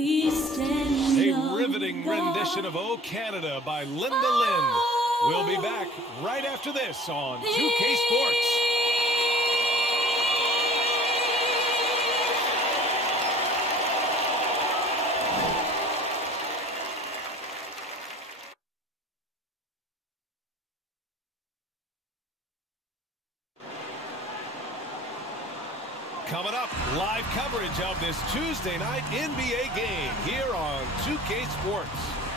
A riveting rendition of "Oh Canada" by Linda Lynn. We'll be back right after this on 2K Sports. Coming up, live coverage of this Tuesday night NBA game here on 2K Sports.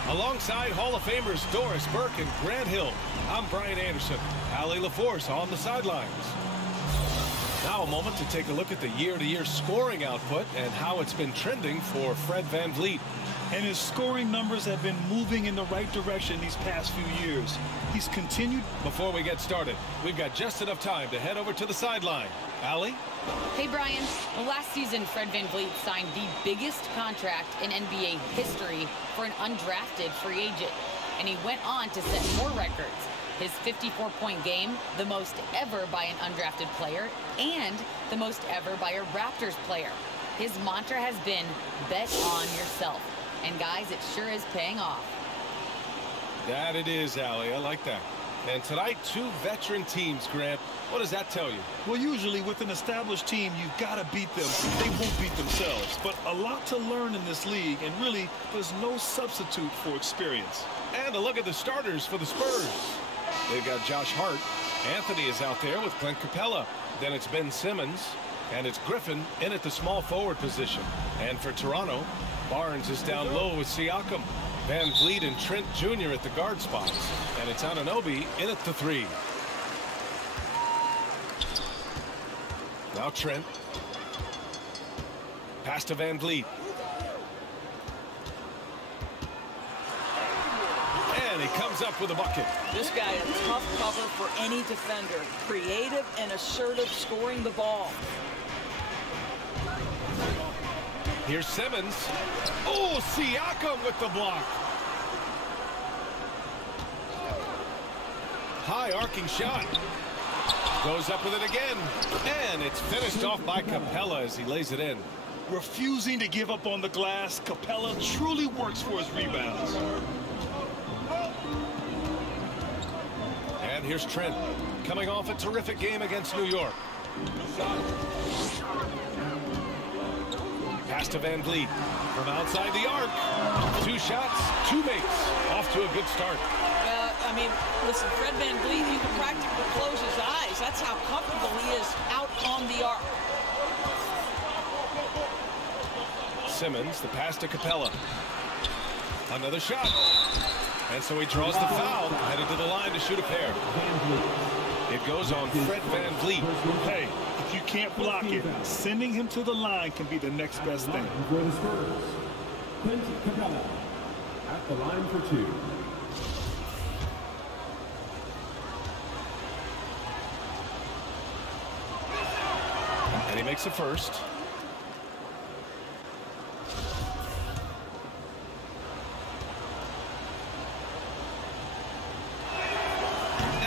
Alongside Hall of Famers Doris Burke and Grant Hill, I'm Brian Anderson. Allie LaForce on the sidelines. Now a moment to take a look at the year-to-year scoring output and how it's been trending for Fred VanVleet. And his scoring numbers have been moving in the right direction these past few years. He's continued. Before we get started, we've got just enough time to head over to the sideline. Allie? Hey, Brian. Well, last season, Fred VanVleet signed the biggest contract in NBA history for an undrafted free agent. And he went on to set more records. His 54-point game, the most ever by an undrafted player, and the most ever by a Raptors player. His mantra has been, bet on yourself. And guys, it sure is paying off. That it is, Allie. I like that. And tonight, two veteran teams, Grant. What does that tell you? Well, usually with an established team, you've got to beat them. They won't beat themselves. But a lot to learn in this league, and really, there's no substitute for experience. And a look at the starters for the Spurs. They've got Josh Hart. Anthony is out there with Clint Capella. Then it's Ben Simmons. And it's Griffin in at the small forward position. And for Toronto, Barnes is down low with Siakam. VanVleet and Trent Jr. at the guard spots. And it's Anunoby in at the 3. Now Trent. Pass to VanVleet. And he comes up with a bucket. This guy a tough cover for any defender. Creative and assertive scoring the ball. Here's Simmons. Oh, Siakam with the block. High arcing shot. Goes up with it again. And it's finished off by Capella as he lays it in. Refusing to give up on the glass, Capella truly works for his rebounds. And here's Trent, coming off a terrific game against New York. Pass to VanVleet from outside the arc. 2 shots, 2 makes. Off to a good start. I mean, listen, Fred VanVleet, he can practically close his eyes. That's how comfortable he is out on the arc. Simmons, the pass to Capella. Another shot. And so he draws the foul, headed to the line to shoot a pair. It goes on Fred VanVleet. Hey, if you can't block it, sending him to the line can be the next best thing. For the Spurs, Clint Capella at the line for 2. And he makes the first.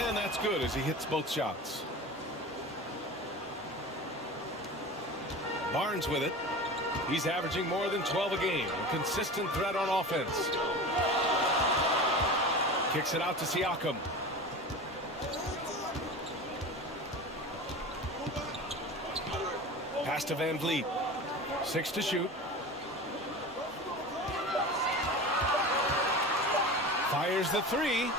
And that's good as he hits both shots. Barnes with it. He's averaging more than 12 a game. A consistent threat on offense. Kicks it out to Siakam. Pass to VanVleet. 6 to shoot. Fires the 3.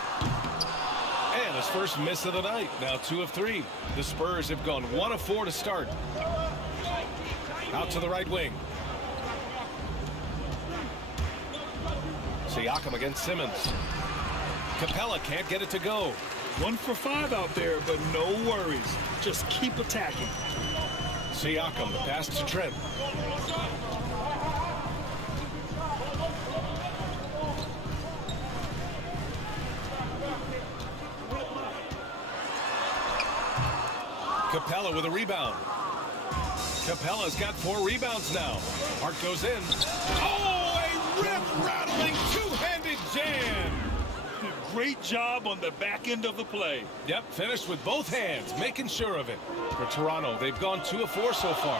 And his first miss of the night. Now 2 of 3. The Spurs have gone 1 of 4 to start. Out to the right wing. Siakam against Simmons. Capella can't get it to go. 1 for 5 out there, but no worries. Just keep attacking. Siakam, the pass to Trent. Capella with a rebound. Capella's got 4 rebounds now. Hart goes in. Oh, a rip-rattling two-handed jam. Great job on the back end of the play. Yep, finished with both hands, making sure of it. For Toronto, they've gone 2 of 4 so far.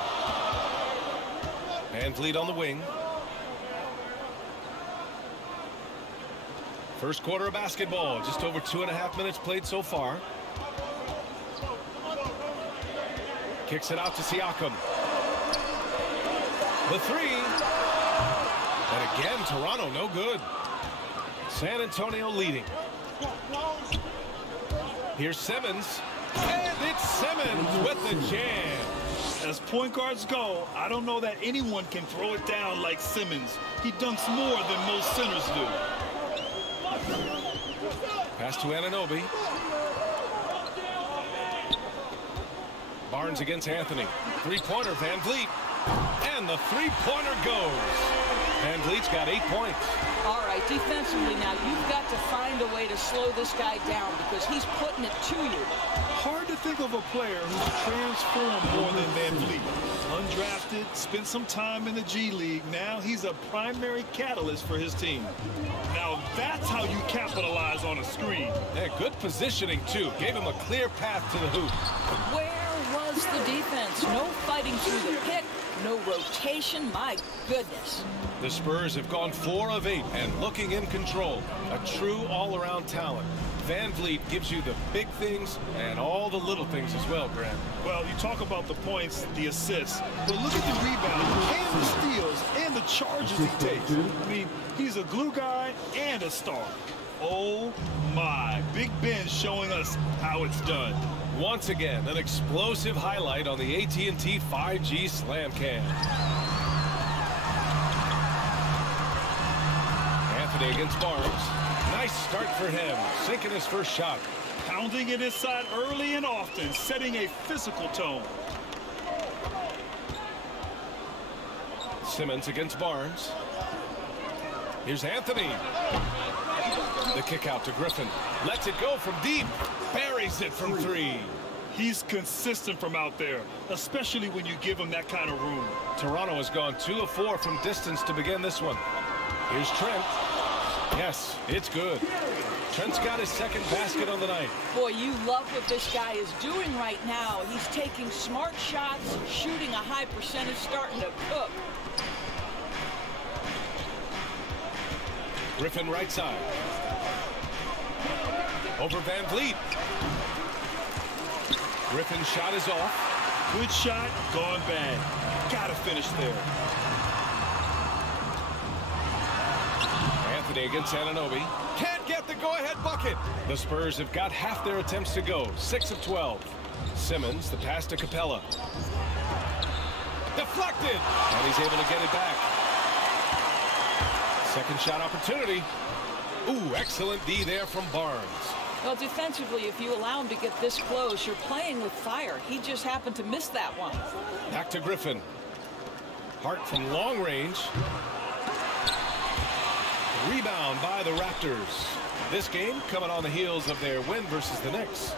VanVleet on the wing. First quarter of basketball, just over 2.5 minutes played so far. Kicks it out to Siakam. The three. And again, Toronto no good. San Antonio leading. Here's Simmons. And it's Simmons with the jam. As point guards go, I don't know that anyone can throw it down like Simmons. He dunks more than most centers do. Pass to Anunoby. Barnes against Anthony. Three-pointer, Van Vliet. And the three-pointer goes. Van Vliet's got 8 points. All right, defensively now, you've got to find a way to slow this guy down because he's putting it to you. Hard to think of a player who's transformed more than Van Vliet. Undrafted, spent some time in the G League. Now he's a primary catalyst for his team. Now that's how you capitalize on a screen. Yeah, good positioning, too. Gave him a clear path to the hoop. Where was the defense? No fighting through the pick, no rotation. My goodness. The Spurs have gone 4 of 8 and looking in control. A true all-around talent. Van Vliet gives you the big things and all the little things as well, Grant. Well, you talk about the points, the assists, but look at the rebounds and the steals and the charges he takes. I mean, he's a glue guy and a star. Oh, my. Big Ben showing us how it's done. Once again, an explosive highlight on the AT&T 5G Slam Cam. Anthony against Barnes. Nice start for him, sinking his first shot. Pounding it inside early and often, setting a physical tone. Simmons against Barnes. Here's Anthony. The kick out to Griffin. Lets it go from deep. Buries it from 3. He's consistent from out there, especially when you give him that kind of room. Toronto has gone 2 of 4 from distance to begin this one. Here's Trent. Yes, it's good. Trent's got his second basket on the night. Boy, you love what this guy is doing right now. He's taking smart shots, shooting a high percentage, starting to cook. Griffin right side. Over Van Vliet. Griffin's shot is off. Good shot, gone bad. Gotta finish there. Anthony against Anunoby. Can't get the go-ahead bucket. The Spurs have got half their attempts to go. 6 of 12. Simmons, the pass to Capella. Deflected. And he's able to get it back. Second shot opportunity. Ooh, excellent D there from Barnes. Well, defensively, if you allow him to get this close, you're playing with fire. He just happened to miss that one. Back to Griffin. Hart from long range. Rebound by the Raptors. This game coming on the heels of their win versus the Knicks.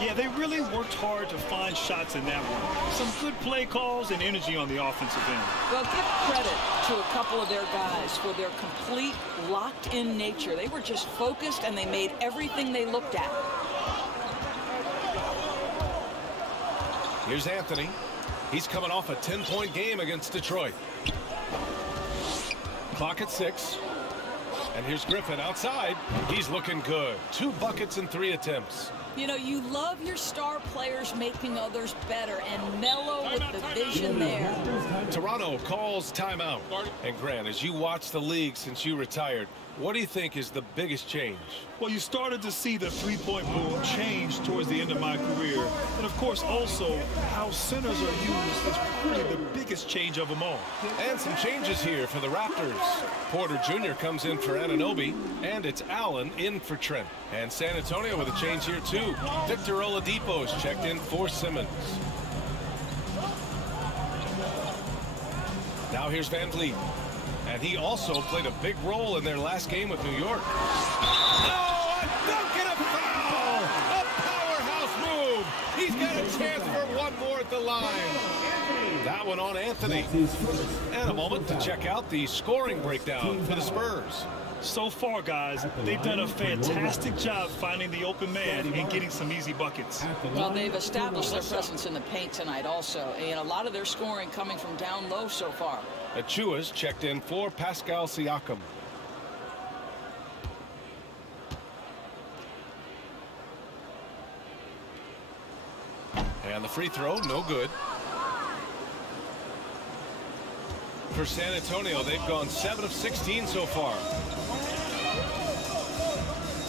Yeah, they really worked hard to find shots in that one. Some good play calls and energy on the offensive end. Well, give credit to a couple of their guys for their complete locked-in nature. They were just focused, and they made everything they looked at. Here's Anthony. He's coming off a 10-point game against Detroit. Clock at 6. And here's Griffin outside. He's looking good. 2 buckets and 3 attempts. You know, you love your star players making others better, and Melo with the vision there. Toronto calls timeout. And Grant, as you watch the league since you retired, what do you think is the biggest change? Well, you started to see the three-point boom change towards the end of my career. And, of course, also how centers are used is really the biggest change of them all. And some changes here for the Raptors. Porter Jr. comes in for Anunoby, and it's Allen in for Trent. And San Antonio with a change here, too. Victor Oladipo is checked in for Simmons. Now here's Van Vliet. And he also played a big role in their last game with New York. Oh, a dunk and a foul! A powerhouse move! He's got a chance for one more at the line. That one on Anthony. And a moment to check out the scoring breakdown for the Spurs. So far, guys, they've done a fantastic job finding the open man and getting some easy buckets. Well, they've established their presence in the paint tonight also, and a lot of their scoring coming from down low so far. Achua's checked in for Pascal Siakam. And the free throw, no good. For San Antonio, they've gone 7 of 16 so far.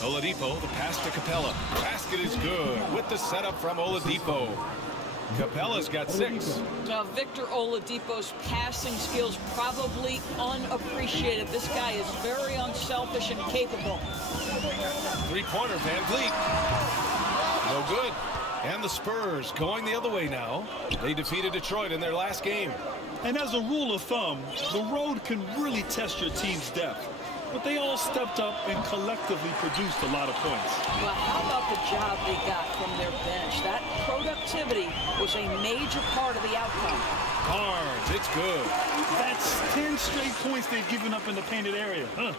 Oladipo, the pass to Capella. Basket is good with the setup from Oladipo. Capella's got 6. Now, Victor Oladipo's passing skills probably unappreciated. This guy is very unselfish and capable. Three-pointer, Van Vliet. No good. And the Spurs going the other way now. They defeated Detroit in their last game. And as a rule of thumb, the road can really test your team's depth. But they all stepped up and collectively produced a lot of points. Well, how about the job they got from their bench? That productivity was a major part of the outcome. Barnes, it's good. That's 10 straight points they've given up in the painted area. Huh.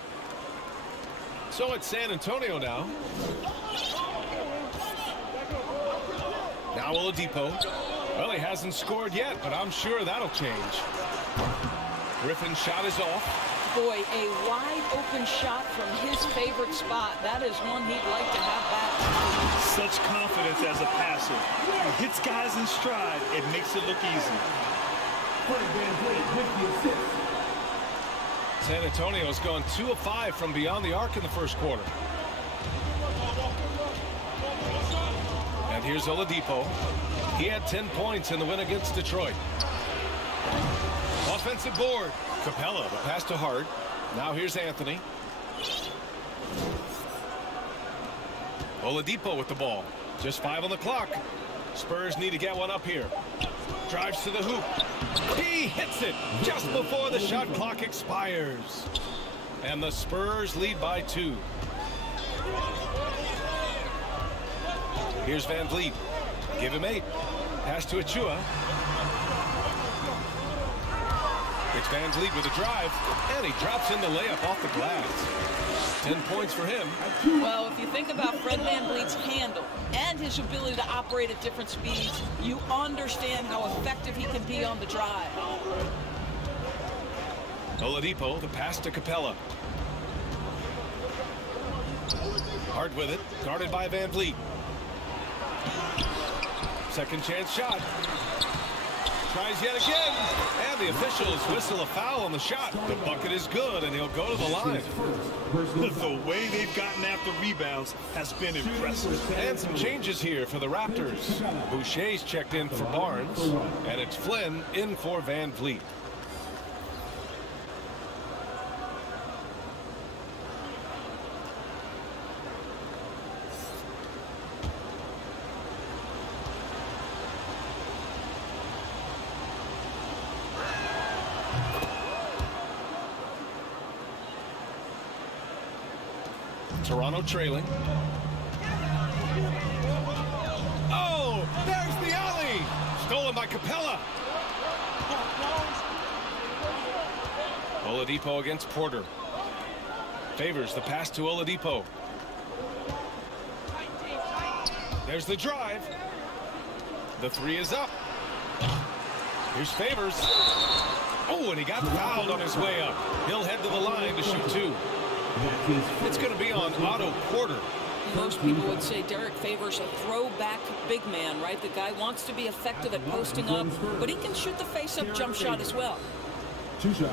So it's San Antonio now. Now Oladipo. Well, he hasn't scored yet, but I'm sure that'll change. Griffin's shot is off. Boy, a wide-open shot from his favorite spot. That is one he'd like to have back. Such confidence as a passer. He hits guys in stride. It makes it look easy. San Antonio's gone 2 of 5 from beyond the arc in the first quarter. And here's Oladipo. He had 10 points in the win against Detroit. Offensive board. Capella, the pass to Hart. Now here's Anthony. Oladipo with the ball. Just 5 on the clock. Spurs need to get one up here. Drives to the hoop. He hits it just before the shot clock expires. And the Spurs lead by 2. Here's Van Vliet. Give him 8. Pass to Achua. It's Van Vliet with a drive, and he drops in the layup off the glass. 10 points for him. Well, if you think about Fred VanVleet's handle and his ability to operate at different speeds, you understand how effective he can be on the drive. Oladipo, the pass to Capella. Hart with it, guarded by Van Vliet. Second chance shot. Tries yet again, and the officials whistle a foul on the shot. The bucket is good, and he'll go to the line. The way they've gotten after rebounds has been impressive. And some changes here for the Raptors. Boucher's checked in for Barnes, and it's Flynn in for Van Vliet. Toronto trailing. Oh, there's the alley. Stolen by Capella. Oladipo against Porter. Favors the pass to Oladipo. There's the drive. The 3 is up. Here's Favors. Oh, and he got fouled on his way up. He'll head to the line to shoot 2. It's going to be on Otto Porter. Most people would say Derek Favors a throwback big man, right? The guy wants to be effective at posting up, but he can shoot the face-up jump shot as well. 2 shots.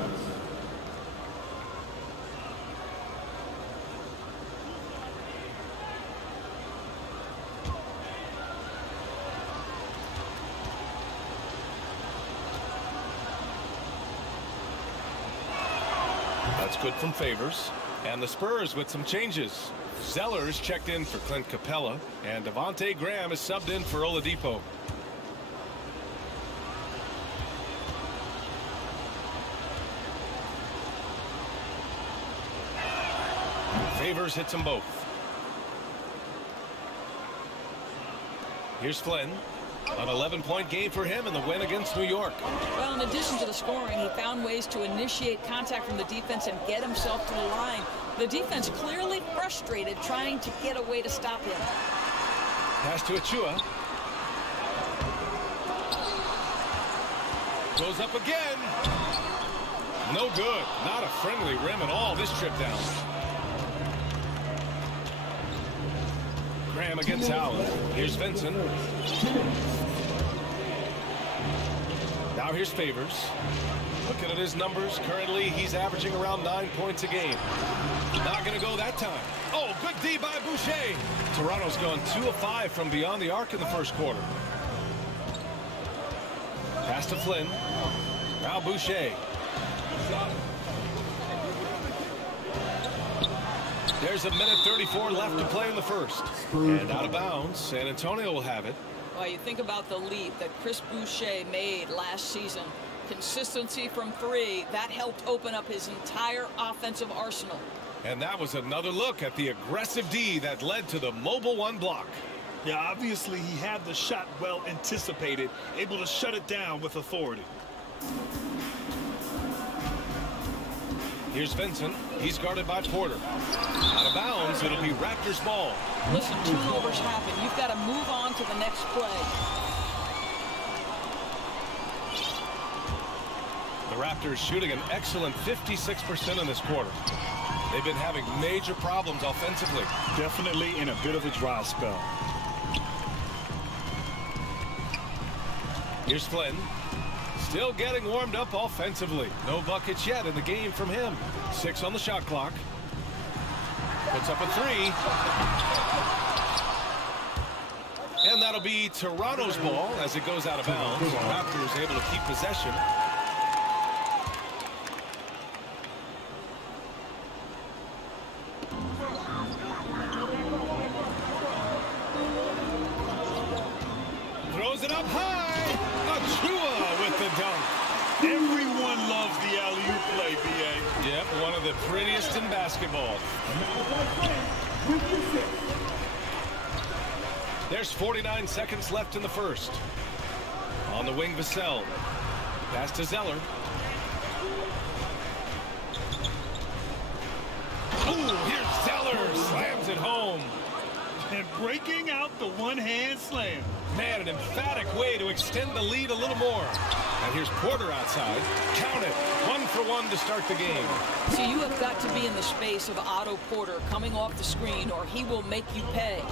That's good from Favors. And the Spurs with some changes. Zeller's checked in for Clint Capella, and Devontae Graham is subbed in for Oladipo. Favors hits them both. Here's Flynn. An 11-point game for him in the win against New York. Well, in addition to the scoring, he found ways to initiate contact from the defense and get himself to the line. The defense clearly frustrated trying to get a way to stop him. Pass to Achua. Goes up again. No good. Not a friendly rim at all this trip down. Graham against Allen. Here's Vincent. Now here's Favors. Looking at his numbers, currently he's averaging around 9 points a game. Not going to go that time. Oh, good D by Boucher. Toronto's gone 2 of 5 from beyond the arc in the first quarter. Pass to Flynn. Now Boucher. There's 1:34 left to play in the first. And out of bounds, San Antonio will have it. Well, you think about the leap that Chris Boucher made last season. Consistency from 3, that helped open up his entire offensive arsenal. And that was another look at the aggressive D that led to the mobile 1 block. Yeah, obviously he had the shot well anticipated, able to shut it down with authority. Here's Vincent. He's guarded by Porter. Out of bounds, it'll be Raptors ball. Listen, turnovers happen. You've got to move on to the next play. The Raptors shooting an excellent 56% in this quarter. They've been having major problems offensively. Definitely in a bit of a dry spell. Here's Flynn. Still getting warmed up offensively. No buckets yet in the game from him. 6 on the shot clock. Puts up a 3. And that'll be Toronto's ball as it goes out of bounds. Raptors able to keep possession. Throws it up high. Achua with the dunk. Everyone loves the alley-oop play, B.A. Yep, one of the prettiest in basketball. There's 49 seconds left in the first. On the wing, Vassell. Pass to Zeller. Ooh, here's Zeller. Slams it home. And breaking out the one-hand slam. Man, an emphatic way to extend the lead a little more. And here's Porter outside. Count it. 1 for 1 to start the game. So you have got to be in the space of Otto Porter coming off the screen, or he will make you pay.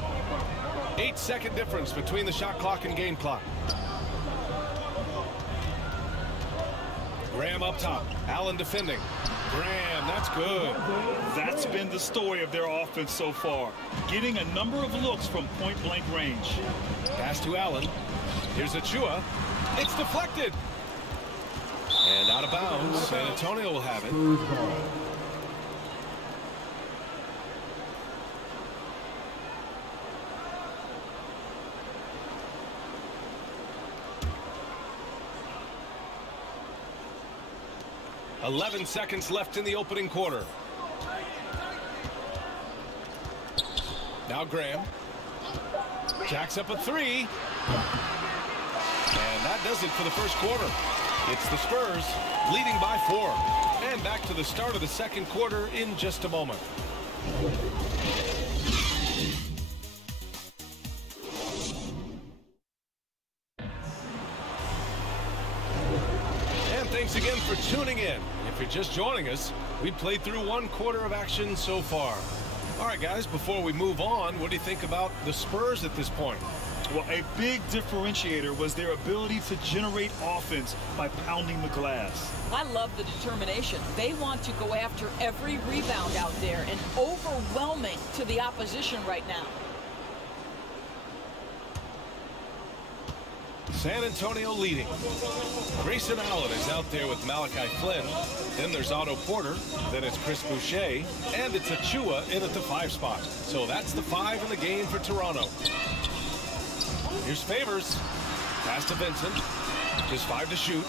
8-second difference between the shot clock and game clock. Graham up top. Allen defending. Graham, that's good. That's been the story of their offense so far. Getting a number of looks from point-blank range. Pass to Allen. Here's Achua. It's deflected. And out of bounds. San Antonio will have it. .11 seconds left in the opening quarter. Now Graham. Jacks up a 3. And that does it for the first quarter. It's the Spurs leading by 4. And back to the start of the second quarter in just a moment. Thanks again for tuning in. If you're just joining us, we've played through 1 quarter of action so far. All right, guys, before we move on, what do you think about the Spurs at this point? Well, a big differentiator was their ability to generate offense by pounding the glass. I love the determination. They want to go after every rebound out there and overwhelming to the opposition right now. San Antonio leading. Grayson Allen is out there with Malachi Flynn. Then there's Otto Porter. Then it's Chris Boucher. And it's Achua in at the 5 spot. So that's the 5 in the game for Toronto. Here's Favors. Pass to Vincent. Just 5 to shoot.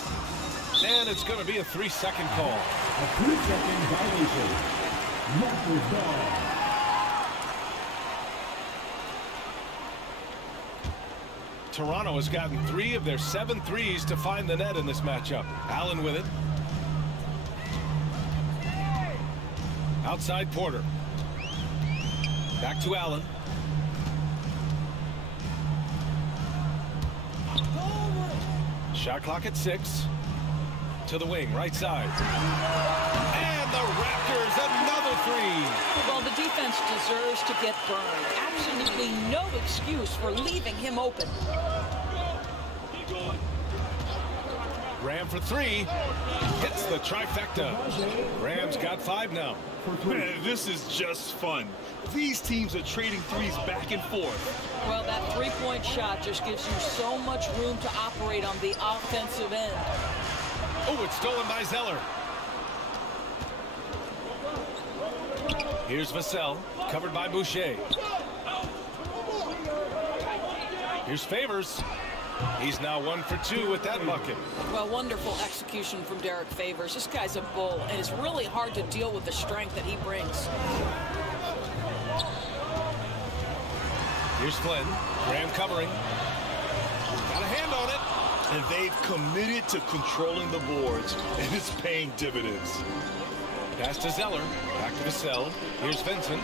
And it's going to be a 3-second call. A 3-second violation. Raptors ball. Toronto has gotten 3 of their 7 threes to find the net in this matchup. Allen with it. Outside Porter. Back to Allen. Shot clock at 6. To the wing, right side. And the Raptors, another 3. Well, the defense deserves to get burned. Absolutely no excuse for leaving him open. Graham for three. Hits the trifecta. Graham's got 5 now. Man, this is just fun. These teams are trading threes back and forth. Well, that three-point shot just gives you so much room to operate on the offensive end. Oh, it's stolen by Zeller. Here's Vassell, covered by Boucher. Here's Favors. He's now 1 for 2 with that bucket. Well, wonderful execution from Derek Favors. This guy's a bull, and it's really hard to deal with the strength that he brings. Here's Flynn. Graham covering. Got a hand on it. And they've committed to controlling the boards, and it's paying dividends. Pass to Zeller. Back to Vassell. Here's Vincent.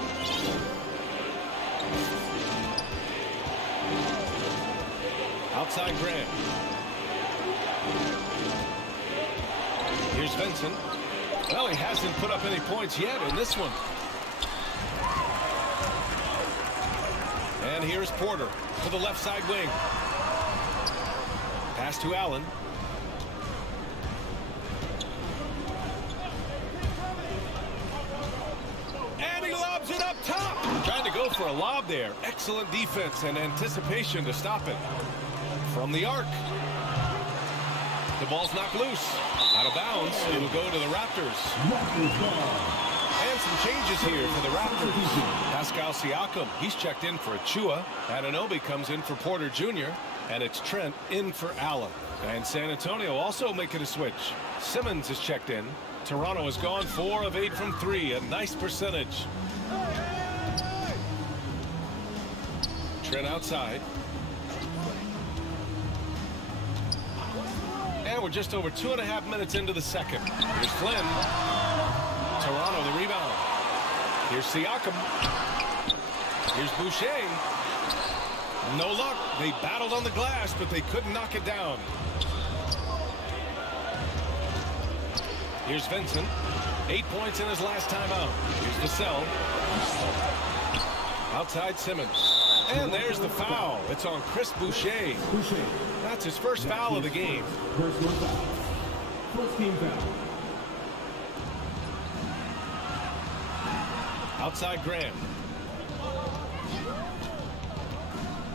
Outside Graham. Here's Vincent. Well, he hasn't put up any points yet in this one. And here's Porter to the left side wing. Pass to Allen. And he lobs it up top. Trying to go for a lob there. Excellent defense and anticipation to stop it. From the arc. The ball's knocked loose. Out of bounds. It will go to the Raptors. And some changes here for the Raptors. Pascal Siakam, he's checked in for Achua. Anunoby comes in for Porter Jr. And it's Trent in for Allen. And San Antonio also making a switch. Simmons is checked in. Toronto has gone 4 of 8 from 3. A nice percentage. Trent outside. And we're just over 2.5 minutes into the second. Here's Flynn. Toronto the rebound. Here's Siakam. Here's Boucher. No luck. They battled on the glass, but they couldn't knock it down. Here's Vincent. 8 points in his last time out. Here's Vassell. Outside Simmons. And there's the foul. It's on Chris Boucher. That's his first foul of the game. Personal foul. First team foul. Outside Graham.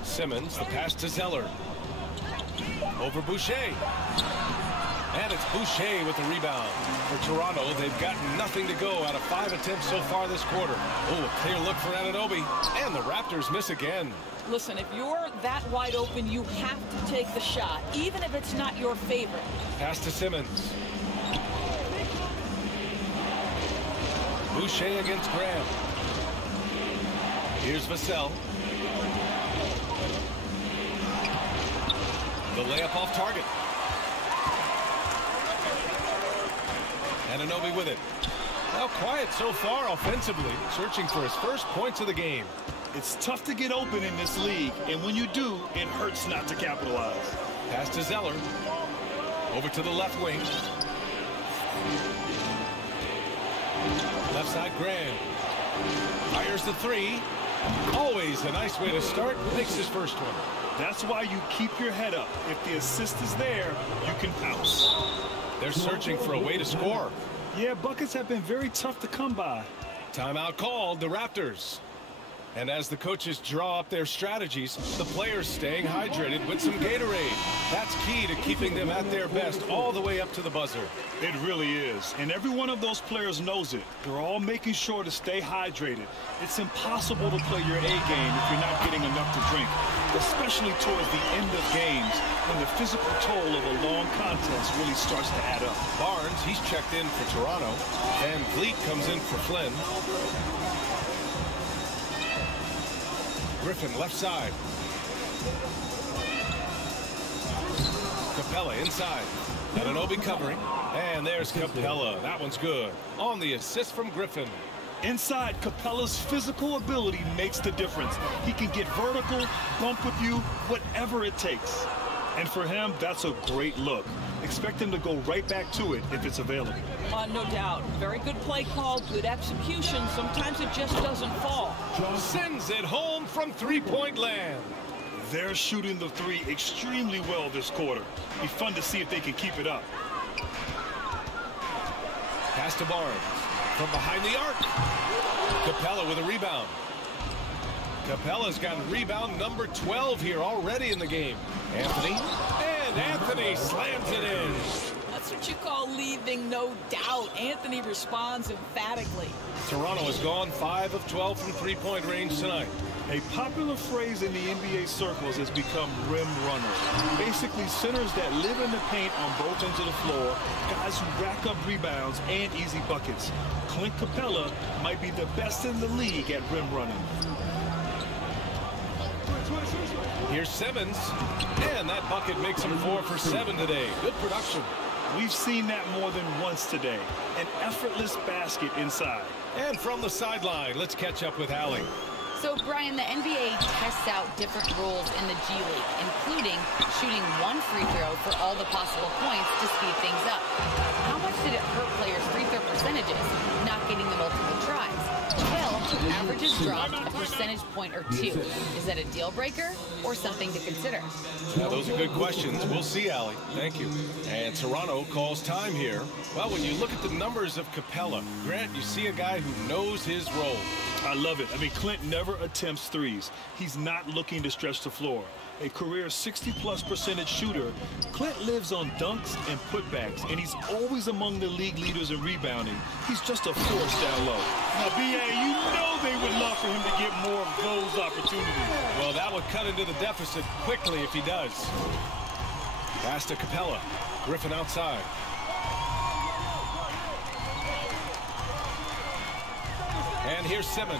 Simmons, the pass to Zeller. Over Boucher. And it's Boucher with the rebound. For Toronto, they've got nothing to go out of 5 attempts so far this quarter. Oh, a clear look for Anunoby. And the Raptors miss again. Listen, if you're that wide open, you have to take the shot, even if it's not your favorite. Pass to Simmons. Boucher against Graham. Here's Vassell. The layup off target. Anunoby with it. Well, quiet so far offensively, searching for his first points of the game. It's tough to get open in this league, and when you do, it hurts not to capitalize. Pass to Zeller. Over to the left wing. Left side Graham. Fires the 3. Always a nice way to start. Makes his first one. That's why you keep your head up. If the assist is there, you can pounce. They're searching for a way to score. Yeah, buckets have been very tough to come by. Timeout called, the Raptors. And as the coaches draw up their strategies, the players staying hydrated with some Gatorade. That's key to keeping them at their best all the way up to the buzzer. It really is. And every one of those players knows it. They're all making sure to stay hydrated. It's impossible to play your A game if you're not getting enough to drink, especially towards the end of games when the physical toll of a long contest really starts to add up. Barnes, he's checked in for Toronto. Van Vliet comes in for Flynn. Griffin left side. Capella inside. Anunoby covering. And there's Capella. That one's good. On the assist from Griffin. Inside, Capella's physical ability makes the difference. He can get vertical, bump with you, whatever it takes. And for him, that's a great look. Expect him to go right back to it if it's available. No doubt. Very good play call, good execution. Sometimes it just doesn't fall. Sends it home from three-point land. They're shooting the three extremely well this quarter. Be fun to see if they can keep it up. Pass to Barnes. From behind the arc. Capella with a rebound. Capella's got rebound number 12 here already in the game. Anthony. And Anthony slams it in. That's what you call leaving no doubt. Anthony responds emphatically. Toronto has gone 5 of 12 from three-point range tonight. A popular phrase in the NBA circles has become rim runners. Basically, centers that live in the paint on both ends of the floor, guys who rack up rebounds and easy buckets. Clint Capella might be the best in the league at rim running. Here's Simmons, and that bucket makes him 4 for 7 today. Good production. We've seen that more than once today. An effortless basket inside. And from the sideline, let's catch up with Allie. So, Brian, the NBA tests out different rules in the G League, including shooting 1 free throw for all the possible points to speed things up. How much did it hurt players' free throw percentages not getting the multiple tries? Well, averages dropped a percentage point or 2. Is that a deal breaker or something to consider? Now, those are good questions. We'll see, Allie. Thank you. And Toronto calls time here. Well, when you look at the numbers of Capella, Grant, you see a guy who knows his role. I love it. I mean, Clint never attempts threes. He's not looking to stretch the floor. A career 60+% shooter, Clint lives on dunks and putbacks, and he's always among the league leaders in rebounding. He's just a force down low. Now, B.A., you know they would love for him to get more of those opportunities. Well, that would cut into the deficit quickly if he does. Pass to Capella. Griffin outside. And here's Simmons.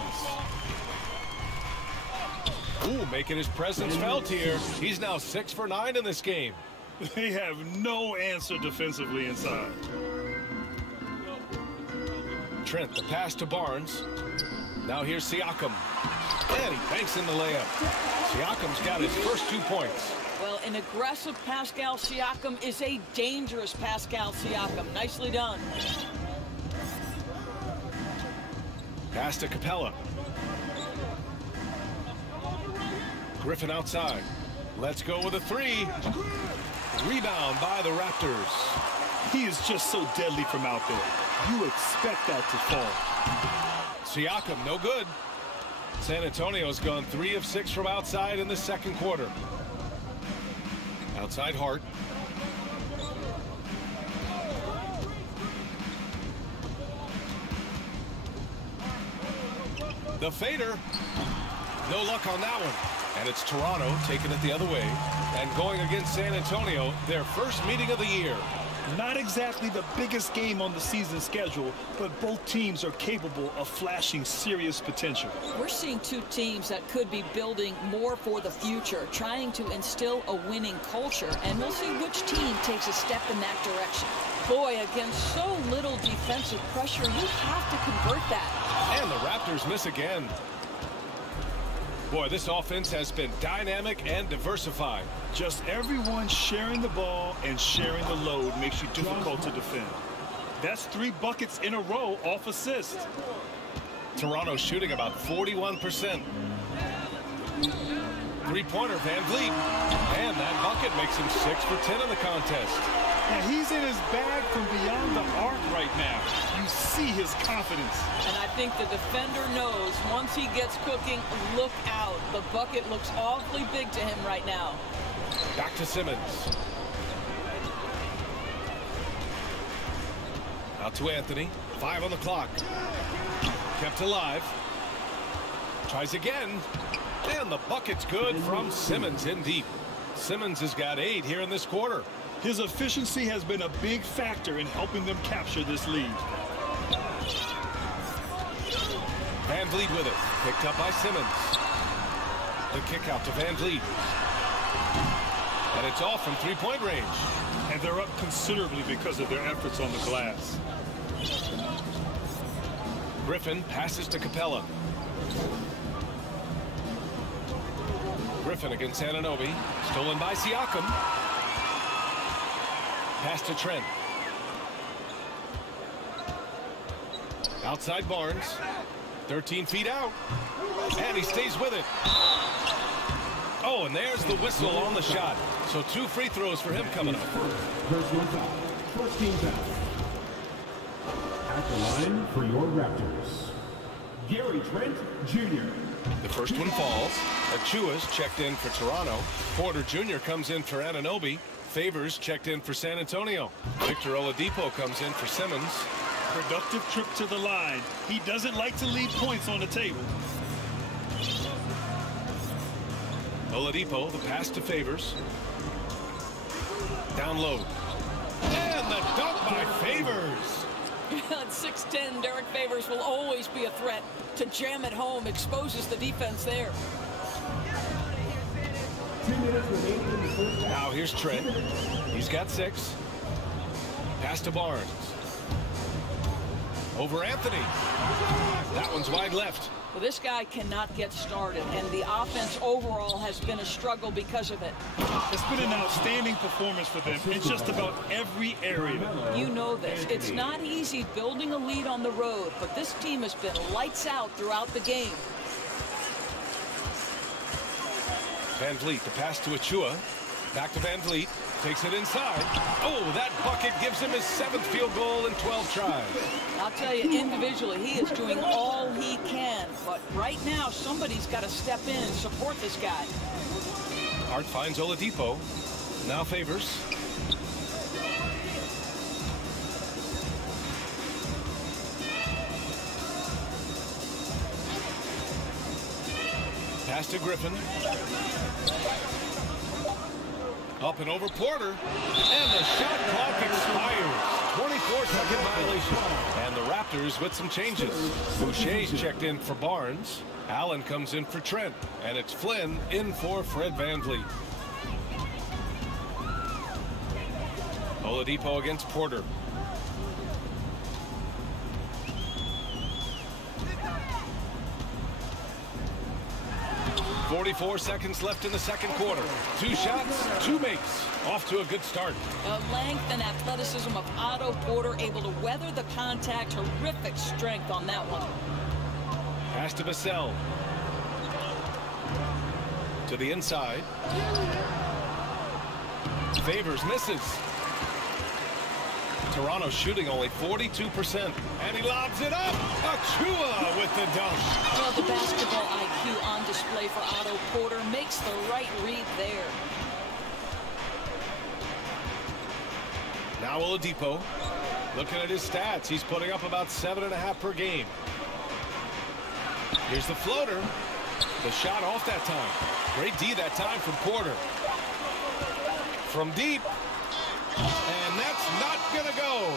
Ooh, making his presence felt here. He's now 6 for 9 in this game. They have no answer defensively inside. Trent, the pass to Barnes. Now here's Siakam. And he banks in the layup. Siakam's got his first 2 points. Well, an aggressive Pascal Siakam is a dangerous Pascal Siakam. Nicely done. Pass to Capella. Griffin outside. Let's go with a 3. Rebound by the Raptors. He is just so deadly from out there. You expect that to fall. Siakam, no good. San Antonio's gone 3 of 6 from outside in the second quarter. Outside Hart. The fader. No luck on that one. And it's Toronto taking it the other way and going against San Antonio, their first meeting of the year. Not exactly the biggest game on the season schedule, but both teams are capable of flashing serious potential. We're seeing 2 teams that could be building more for the future, trying to instill a winning culture, and we'll see which team takes a step in that direction. Boy, against so little defensive pressure, you have to convert that. And the Raptors miss again. Boy, this offense has been dynamic and diversified. Just everyone sharing the ball and sharing the load makes you difficult to defend. That's 3 buckets in a row off assist. Toronto shooting about 41%. Three-pointer Van Vliet. And that bucket makes him 6 for 10 in the contest. And he's in his bag from beyond the arc right now. You see his confidence. And I think the defender knows once he gets cooking, look out. The bucket looks awfully big to him right now. Back to Simmons. Out to Anthony. 5 on the clock. Kept alive. Tries again. And the bucket's good from Simmons in deep. Simmons has got 8 here in this quarter. His efficiency has been a big factor in helping them capture this lead. Van Vliet with it. Picked up by Simmons. The kick out to Van Vliet. And it's off from 3-point range. And they're up considerably because of their efforts on the glass. Griffin passes to Capella. Griffin against Anunoby. Stolen by Siakam. Pass to Trent. Outside Barnes. 13 feet out. And he stays with it. Oh, and there's the whistle on the shot. So 2 free throws for him coming up. Personal foul. First team foul. At the line for your Raptors, Gary Trent Jr. The first one falls. Achua's checked in for Toronto. Porter Jr. comes in for Anunoby. Favors checked in for San Antonio. Victor Oladipo comes in for Simmons. Productive trip to the line. He doesn't like to leave points on the table. Oladipo, the pass to Favors. Down low. And the dunk by Favors. At 6'10", Derek Favors will always be a threat. To jam it home exposes the defense there. 2 minutes remaining in the first half. Now here's Trent. He's got 6. Pass to Barnes. Over Anthony. That one's wide left. Well, this guy cannot get started, and the offense overall has been a struggle because of it. It's been an outstanding performance for them in just about every area. You know this. It's not easy building a lead on the road, but this team has been lights out throughout the game. Van Vliet, the pass to Achua. Back to Van Vliet. Takes it inside. Oh, that bucket gives him his 7th field goal in 12 tries. I'll tell you, individually, he is doing all he can. But right now, somebody's got to step in and support this guy. Hart finds Oladipo. Now Favors. Pass to Griffin. Up and over Porter. And the shot clock expires. 24-second violation. And the Raptors with some changes. Boucher's checked in for Barnes. Allen comes in for Trent. And it's Flynn in for Fred Van Vliet. Oladipo against Porter. .44 seconds left in the second quarter. 2 shots, 2 makes. Off to a good start. The length and athleticism of Otto Porter, able to weather the contact. Terrific strength on that one. Pass to Vassell. To the inside. Favors misses. Toronto shooting only 42%. And he lobs it up. Achua with the dunk. Well, the basketball IQ on display for Otto Porter makes the right read there. Now Oladipo. Looking at his stats, he's putting up about 7.5 per game. Here's the floater. The shot off that time. Great D that time from Porter. From deep. And that's not going to go.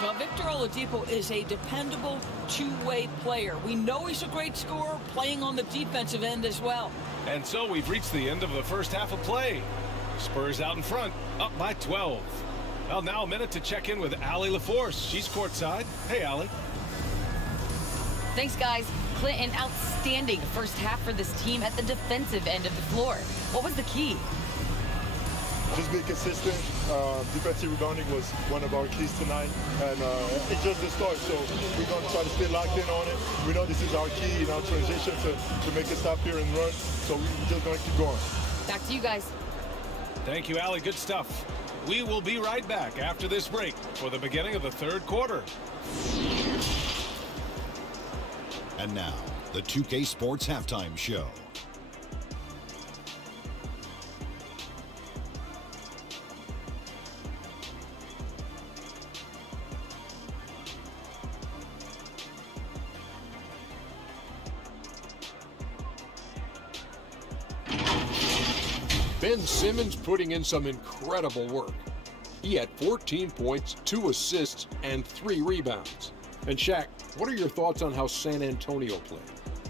Well, Victor Oladipo is a dependable two-way player. We know he's a great scorer, playing on the defensive end as well. And so we've reached the end of the first half of play. Spurs out in front, up by 12. Well, now a minute to check in with Allie LaForce. She's courtside. Hey, Allie. Thanks, guys. Clint, an outstanding first half for this team at the defensive end of the floor. What was the key? Just being consistent. Defensive rebounding was one of our keys tonight, and it's just the start, so we're going to try to stay locked in on it. We know this is our key in our transition to make it stop here and run, so we're just going to keep going. Back to you guys. Thank you, Allie. Good stuff. We will be right back after this break for the beginning of the third quarter. And now, the 2K Sports Halftime Show. Ben Simmons putting in some incredible work. He had 14 points, 2 assists, and 3 rebounds. And Shaq, what are your thoughts on how San Antonio played?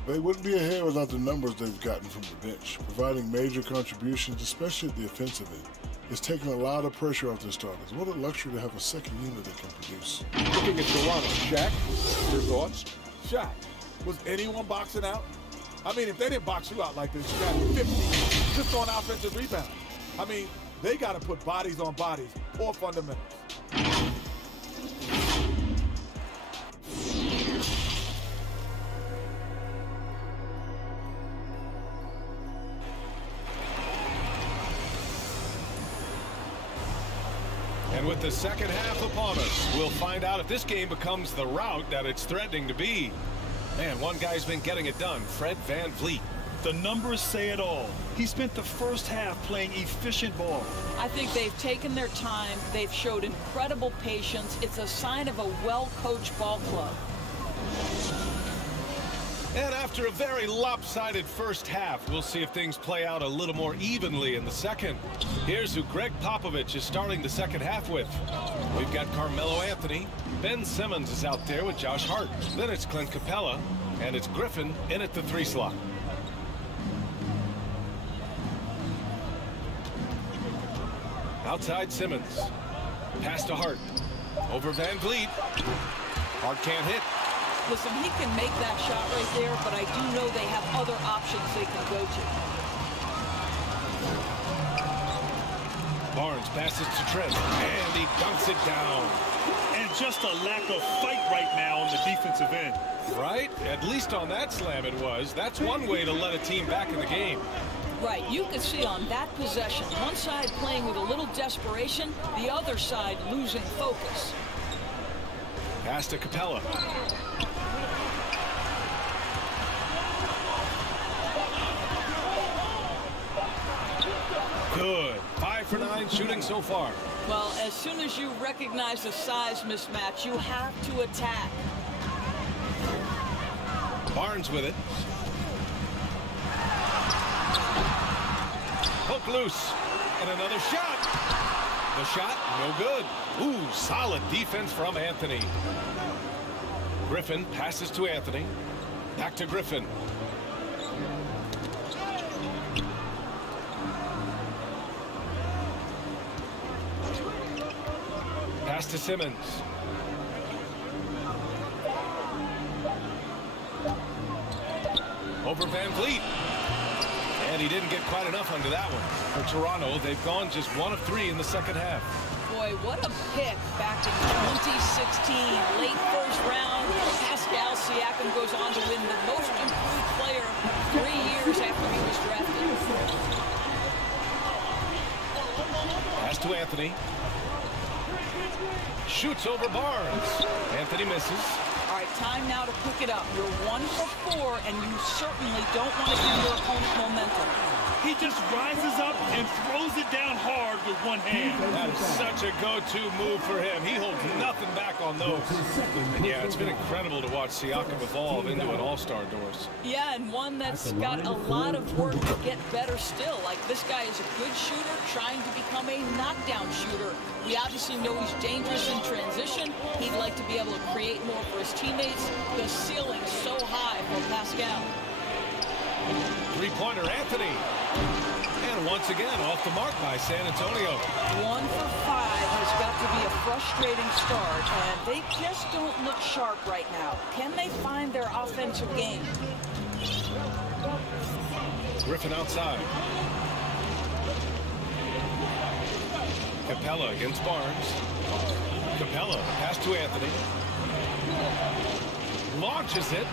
They wouldn't be ahead without the numbers they've gotten from the bench, providing major contributions, especially at the offensive end. It's taken a lot of pressure off the starters. What a luxury to have a second unit that can produce. Looking at Toronto, Shaq, your thoughts? Shaq, was anyone boxing out? I mean, if they didn't box you out like this, you got 50 just on offensive rebound. I mean, they got to put bodies on bodies or fundamentals. And with the second half upon us, we'll find out if this game becomes the rout that it's threatening to be. Man, one guy's been getting it done, Fred VanVleet. The numbers say it all. He spent the first half playing efficient ball. I think they've taken their time. They've showed incredible patience. It's a sign of a well-coached ball club. And after a very lopsided first half, we'll see if things play out a little more evenly in the second. Here's who Greg Popovich is starting the second half with. We've got Carmelo Anthony. Ben Simmons is out there with Josh Hart. Then it's Clint Capella, and it's Griffin in at the 3 slot. Outside Simmons. Pass to Hart. Over VanVleet. Hart can't hit. Listen, he can make that shot right there, but I do know they have other options they can go to. Barnes passes to Trent, and he dunks it down. And just a lack of fight right now on the defensive end. Right? At least on that slam it was. That's one way to let a team back in the game. Right, you can see on that possession, one side playing with a little desperation, the other side losing focus. Pass to Capella. Good. 5 for 9 shooting so far. Well, as soon as you recognize the size mismatch, you have to attack. Barnes with it. Hook loose. And another shot. The shot, no good. Ooh, solid defense from Anthony. Griffin passes to Anthony. Back to Griffin. Pass to Simmons. Over VanVleet. And he didn't get quite enough under that one. For Toronto, they've gone just 1 of 3 in the second half. Boy, what a pick back in 2016. Late first round. Pascal Siakam goes on to win the most improved player 3 years after he was drafted. Pass to Anthony. Shoots over Barnes. Anthony misses. All right, time now to pick it up. You're 1 for 4, and you certainly don't want to give your opponent momentum. He just rises up and throws it down hard with one hand. That is such a go-to move for him. He holds nothing back on those. And yeah, it's been incredible to watch Siakam evolve into an all-star, Doris. Yeah, and one that's got a lot of work to get better still. Like, this guy is a good shooter trying to become a knockdown shooter. We obviously know he's dangerous in transition. He'd like to be able to create more for his teammates. The ceiling's so high for Pascal. Three-pointer Anthony. And once again, off the mark by San Antonio. 1 for 5 has got to be a frustrating start, and they just don't look sharp right now. Can they find their offensive game? Griffin outside. Capella against Barnes. Capella, pass to Anthony. Launches it.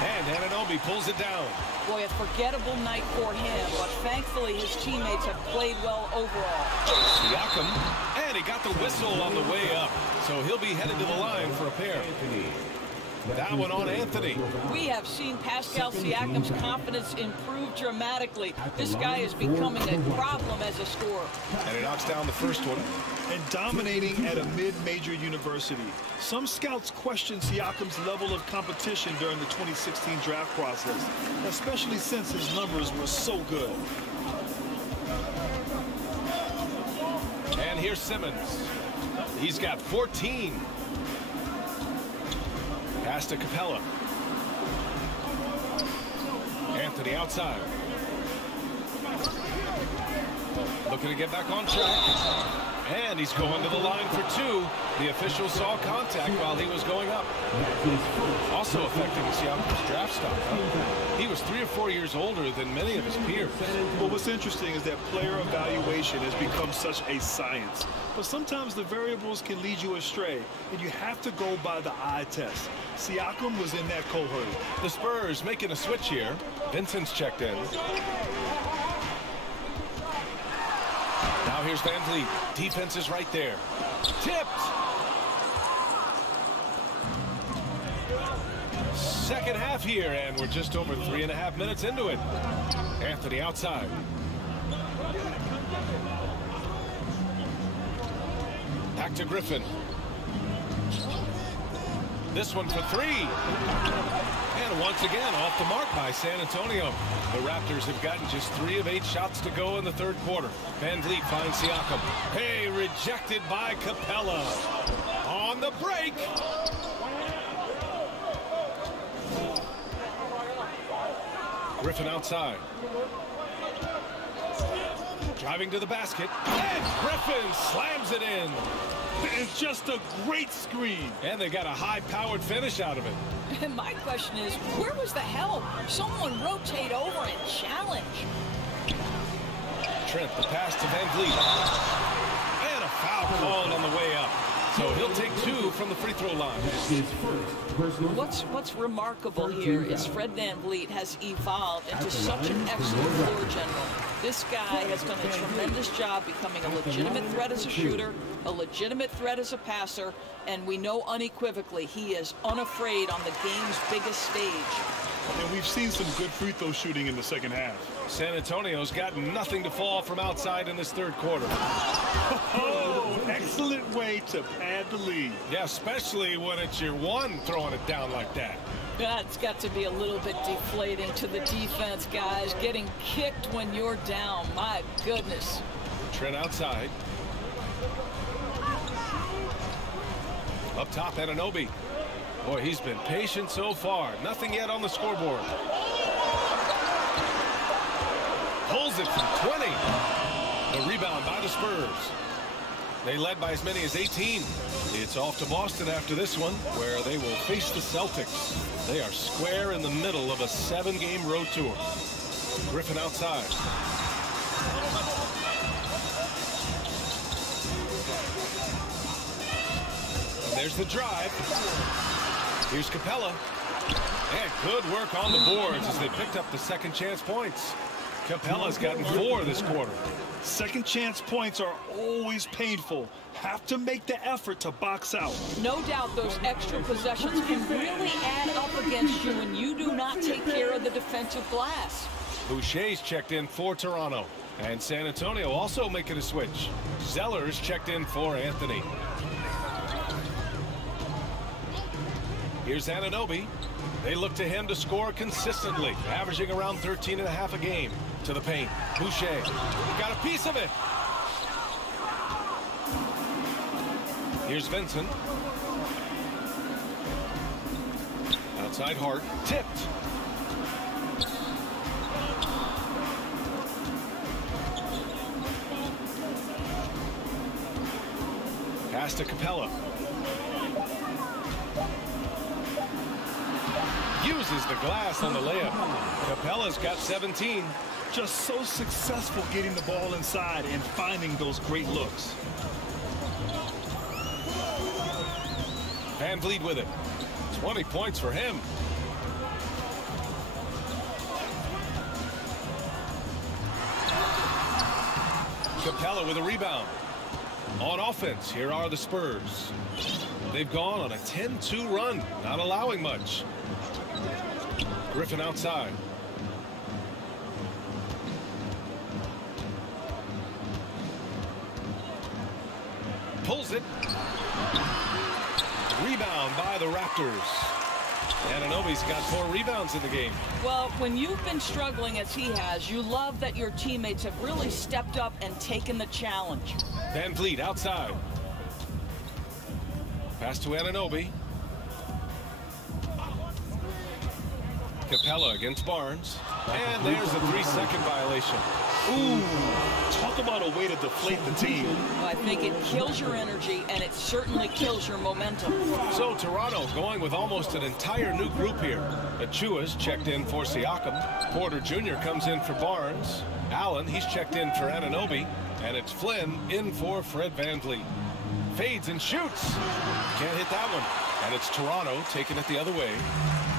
And Anunoby pulls it down. Boy, a forgettable night for him, but thankfully his teammates have played well overall. Siakam, and he got the whistle on the way up, so he'll be headed to the line for a pair. That one on Anthony. We have seen Pascal Siakam's confidence improve dramatically. This guy is becoming a problem as a scorer. And he knocks down the first one. And dominating at a mid-major university. Some scouts question Siakam's level of competition during the 2016 draft process, especially since his numbers were so good. And here's Simmons. He's got 14. Pass to Capella. Anthony outside. Looking to get back on track. And he's going to the line for 2. The official saw contact while he was going up. Also affecting Siakam's draft stock. He was 3 or 4 years older than many of his peers. Well, what's interesting is that player evaluation has become such a science. But sometimes the variables can lead you astray, and you have to go by the eye test. Siakam was in that cohort. The Spurs making a switch here. Vincent's checked in. Now Now here's Van Vliet. Defense is right there. Tipped. Second half here, and we're just over 3.5 minutes into it. Anthony outside. Back to Griffin. This one for three. And once again, off the mark by San Antonio. The Raptors have gotten just 3 of 8 shots to go in the third quarter. Van Vliet finds Siakam. Hey, rejected by Capella. On the break. Griffin outside. Driving to the basket. And Griffin slams it in. It's just a great screen. And they got a high-powered finish out of it. And my question is, where was the help? Someone rotate over and challenge. Trent, the pass to Van Vliet. And a foul called on the way up. So he'll take 2 from the free throw line. What's remarkable here is Fred Van Vliet has evolved into such an excellent floor general. This guy has done a tremendous job becoming a legitimate threat as a shooter, a legitimate threat as a passer, and we know unequivocally he is unafraid on the game's biggest stage. And we've seen some good free throw shooting in the second half. San Antonio's got nothing to fall from outside in this third quarter. Oh, excellent way to pad the lead. Yeah, especially when it's your one throwing it down like that. That's got to be a little bit deflating to the defense, guys. Getting kicked when you're down. My goodness. Trent outside. Up top, Anunoby. Boy, he's been patient so far. Nothing yet on the scoreboard. Pulls it from 20. The rebound by the Spurs. They led by as many as 18. It's off to Boston after this one, where they will face the Celtics. They are square in the middle of a 7-game road tour. Griffin outside. And there's the drive. Here's Capella. And good work on the boards as they picked up the second chance points. Capella's gotten 4 this quarter. Second chance points are always painful. Have to make the effort to box out. No doubt those extra possessions can really add up against you when you do not take care of the defensive glass. Boucher's checked in for Toronto. And San Antonio also making a switch. Zeller's checked in for Anthony. Here's Anunoby. They look to him to score consistently, averaging around 13.5 a game. To the paint. Boucher got a piece of it. Here's Vincent. Outside Hart. Tipped. Pass to Capella. Uses the glass on the layup. Capella's got 17. Just so successful getting the ball inside and finding those great looks. Van Vliet with it. 20 points for him. Capella with a rebound. On offense, here are the Spurs. They've gone on a 10-2 run, not allowing much. Griffin outside. Pulls it. Rebound by the Raptors. Anunoby's got 4 rebounds in the game. Well, when you've been struggling as he has, you love that your teammates have really stepped up and taken the challenge. Van Vliet outside. Pass to Anunoby. Capella against Barnes. And there's a 3-second violation. Ooh, talk about a way to deflate the team. I think it kills your energy, and it certainly kills your momentum. So Toronto going with almost an entire new group here. Achua's checked in for Siakam. Porter Jr. comes in for Barnes. Allen, he's checked in for Anunoby. And it's Flynn in for Fred Van Vliet. Fades and shoots. Can't hit that one. And it's Toronto taking it the other way.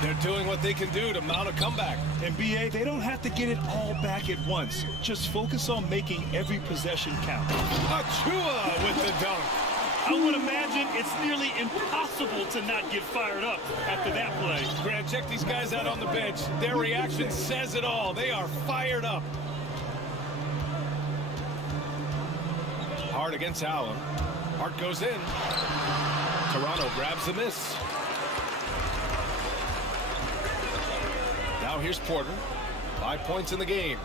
They're doing what they can do to mount a comeback. And BA, they don't have to get it all back at once. Just focus on making every possession count. Achua with the dunk. I would imagine it's nearly impossible to not get fired up after that play. Grant, check these guys out on the bench. Their reaction says it all. They are fired up. Hart against Allen. Hart goes in. Toronto grabs the miss. Now here's Porter. 5 points in the game.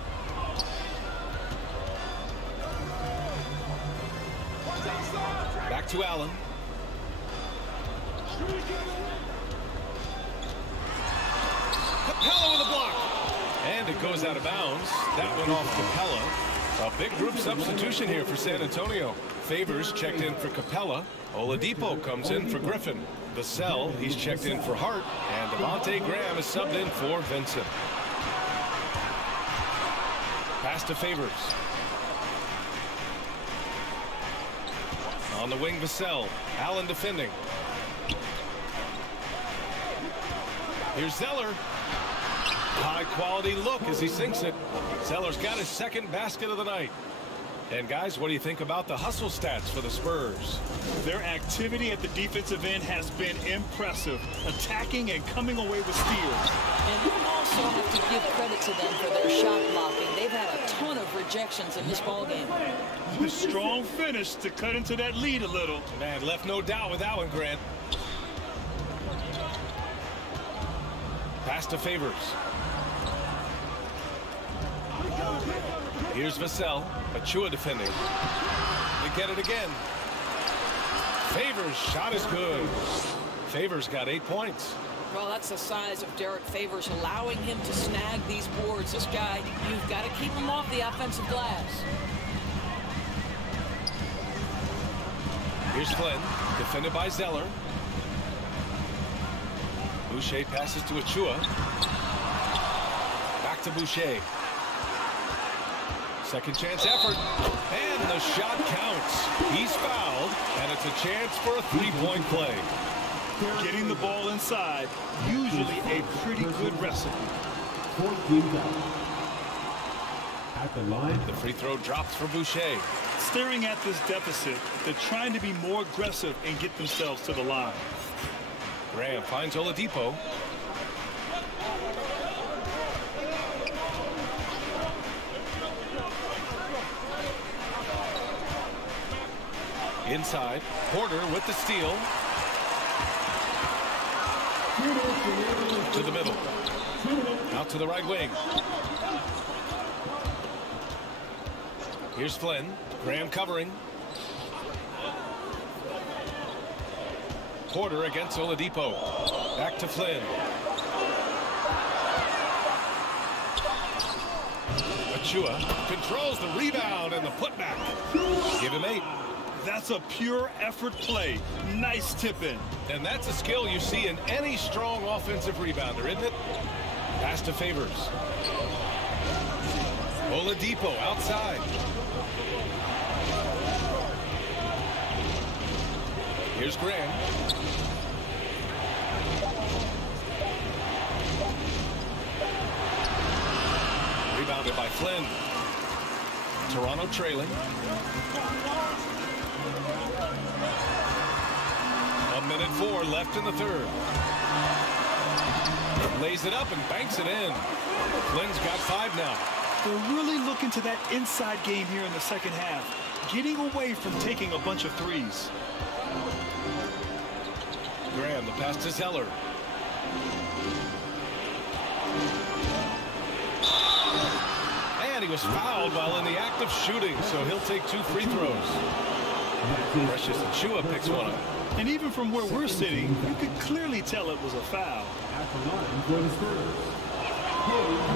Back to Allen. Capella with a block. And it goes out of bounds. That went off Capella. A big group substitution here for San Antonio. Favors checked in for Capella. Oladipo comes in for Griffin. Vassell, he's checked in for Hart. And Devontae Graham is subbed in for Vincent. Pass to Favors. On the wing, Vassell. Allen defending. Here's Zeller. High quality look as he sinks it. Zeller's got his second basket of the night. And guys, what do you think about the hustle stats for the Spurs? Their activity at the defensive end has been impressive, attacking and coming away with steals. And you also have to give credit to them for their shot blocking. They've had a ton of rejections in this ballgame. The strong finish to cut into that lead a little. Man, left no doubt with that one, Grant. Pass to Favors. Here's Vassell. Achua defending. They get it again. Favors' shot is good. Favors got 8 points. Well, that's the size of Derek Favors, allowing him to snag these boards. This guy, you've got to keep him off the offensive glass. Here's Flynn, defended by Zeller. Boucher passes to Achua. Back to Boucher. Second chance effort. And the shot counts. He's fouled, and it's a chance for a three-point play. Getting the ball inside, usually a pretty good recipe. 14 fouls. At the line. The free throw drops for Boucher. Staring at this deficit, they're trying to be more aggressive and get themselves to the line. Graham finds Oladipo. Inside, Porter with the steal. To the middle. Out to the right wing. Here's Flynn. Graham covering. Porter against Oladipo. Back to Flynn. Achua controls the rebound and the putback. Give him 8. That's a pure effort play. Nice tip in. And that's a skill you see in any strong offensive rebounder, isn't it? Pass to Favors. Oladipo outside. Here's Graham. Rebounded by Flynn. Toronto trailing. A minute 4 left in the third. Lays it up and banks it in. Flynn's got 5 now. They're really looking to that inside game here in the second half, getting away from taking a bunch of threes. Graham, the pass to Zeller. And he was fouled while in the act of shooting, so he'll take 2 free throws. Precious Achua picks one up. And even from where we're sitting, you could clearly tell it was a foul. At the line for the Spurs.